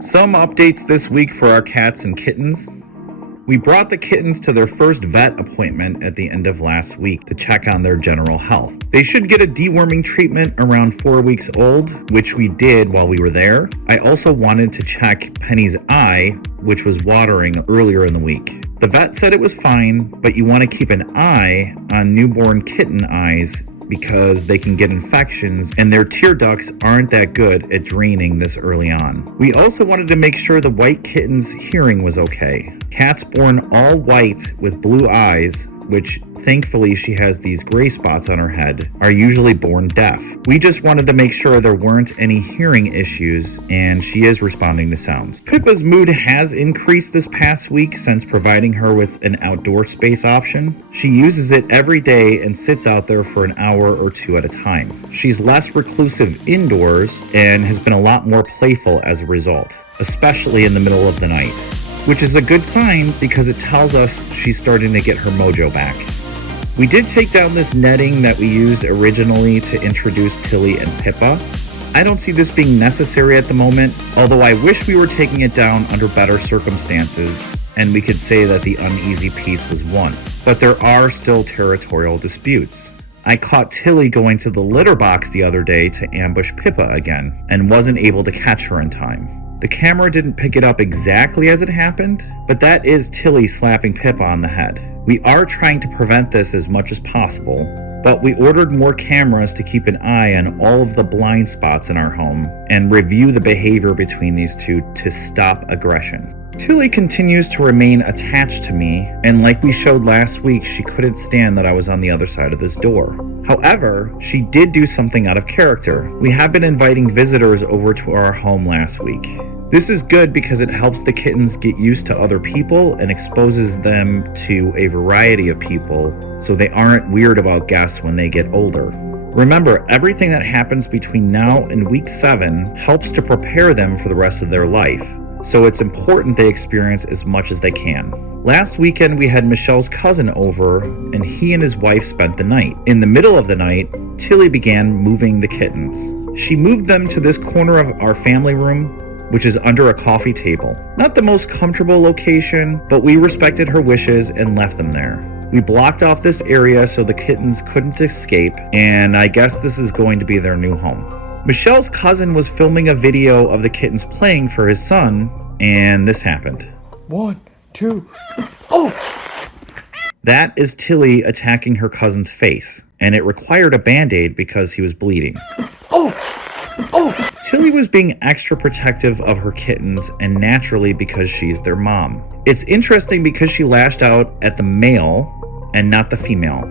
Some updates this week for our cats and kittens. We brought the kittens to their first vet appointment at the end of last week to check on their general health. They should get a deworming treatment around 4 weeks old, which we did while we were there. I also wanted to check Penny's eye, which was watering earlier in the week. The vet said it was fine, but you want to keep an eye on newborn kitten eyes because they can get infections and their tear ducts aren't that good at draining this early on. We also wanted to make sure the white kitten's hearing was okay. Cats born all white with blue eyes, which thankfully she has these gray spots on her head, are usually born deaf. We just wanted to make sure there weren't any hearing issues, and she is responding to sounds. Pippa's mood has increased this past week since providing her with an outdoor space option. She uses it every day and sits out there for an hour or two at a time. She's less reclusive indoors and has been a lot more playful as a result, especially in the middle of the night, which is a good sign because it tells us she's starting to get her mojo back. We did take down this netting that we used originally to introduce Tilly and Pippa. I don't see this being necessary at the moment, although I wish we were taking it down under better circumstances and we could say that the uneasy piece was won. But there are still territorial disputes. I caught Tilly going to the litter box the other day to ambush Pippa again and wasn't able to catch her in time. The camera didn't pick it up exactly as it happened, but that is Tilly slapping Pippa on the head. We are trying to prevent this as much as possible, but we ordered more cameras to keep an eye on all of the blind spots in our home and review the behavior between these two to stop aggression. Tilly continues to remain attached to me, and like we showed last week, she couldn't stand that I was on the other side of this door. However, she did do something out of character. We have been inviting visitors over to our home last week. This is good because it helps the kittens get used to other people and exposes them to a variety of people so they aren't weird about guests when they get older. Remember, everything that happens between now and week 7 helps to prepare them for the rest of their life, so it's important they experience as much as they can. Last weekend we had Michelle's cousin over and he and his wife spent the night. In the middle of the night, Tilly began moving the kittens. She moved them to this corner of our family room, which is under a coffee table. Not the most comfortable location, but we respected her wishes and left them there. We blocked off this area so the kittens couldn't escape, and I guess this is going to be their new home. Michelle's cousin was filming a video of the kittens playing for his son, and this happened. 1, 2, That is Tilly attacking her cousin's face, and it required a band-aid because he was bleeding. Tilly was being extra protective of her kittens, and naturally because she's their mom. It's interesting because she lashed out at the male and not the female.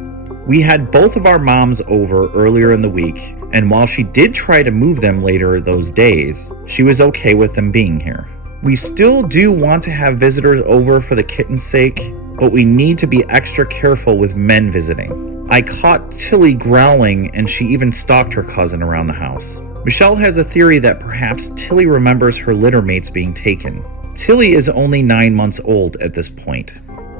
We had both of our moms over earlier in the week, and while she did try to move them later those days, she was okay with them being here. We still do want to have visitors over for the kitten's sake, but we need to be extra careful with men visiting. I caught Tilly growling, and she even stalked her cousin around the house. Michelle has a theory that perhaps Tilly remembers her litter mates being taken. Tilly is only 9 months old at this point.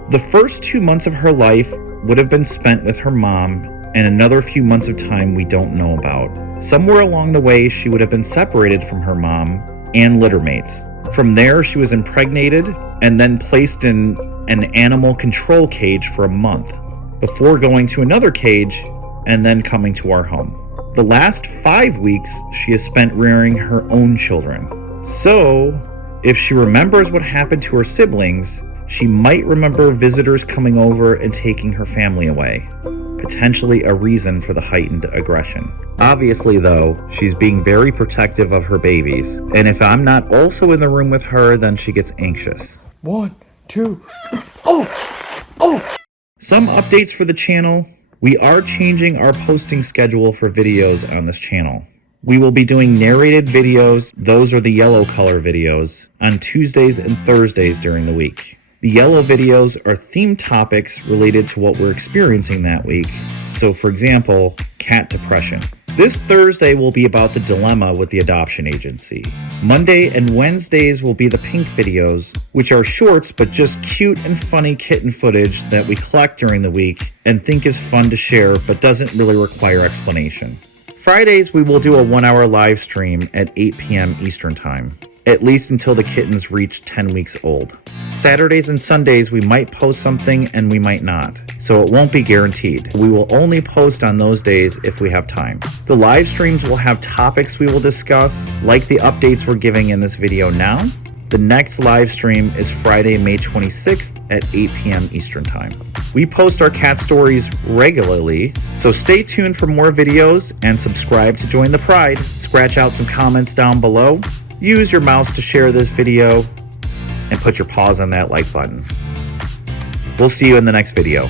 The first 2 months of her life would have been spent with her mom, and another few months of time we don't know about. Somewhere along the way, she would have been separated from her mom and litter mates. From there, she was impregnated and then placed in an animal control cage for a month, before going to another cage and then coming to our home. The last 5 weeks, she has spent rearing her own children. So, if she remembers what happened to her siblings, she might remember visitors coming over and taking her family away. Potentially a reason for the heightened aggression. Obviously, though, she's being very protective of her babies, and if I'm not also in the room with her, then she gets anxious. 1, 2, Some updates for the channel. We are changing our posting schedule for videos on this channel. We will be doing narrated videos, those are the yellow color videos, on Tuesdays and Thursdays during the week. The yellow videos are themed topics related to what we're experiencing that week. So for example, cat depression. This Thursday will be about the dilemma with the adoption agency. Monday and Wednesdays will be the pink videos, which are shorts but just cute and funny kitten footage that we collect during the week and think is fun to share but doesn't really require explanation. Fridays, we will do a 1-hour live stream at 8 p.m. Eastern Time, at least until the kittens reach 10 weeks old. Saturdays and Sundays, we might post something and we might not, so it won't be guaranteed. We will only post on those days if we have time. The live streams will have topics we will discuss, like the updates we're giving in this video now. The next live stream is Friday, May 26th at 8 p.m. Eastern Time. We post our cat stories regularly, so stay tuned for more videos and subscribe to join the pride. Scratch out some comments down below. Use your mouse to share this video and put your paws on that like button. We'll see you in the next video.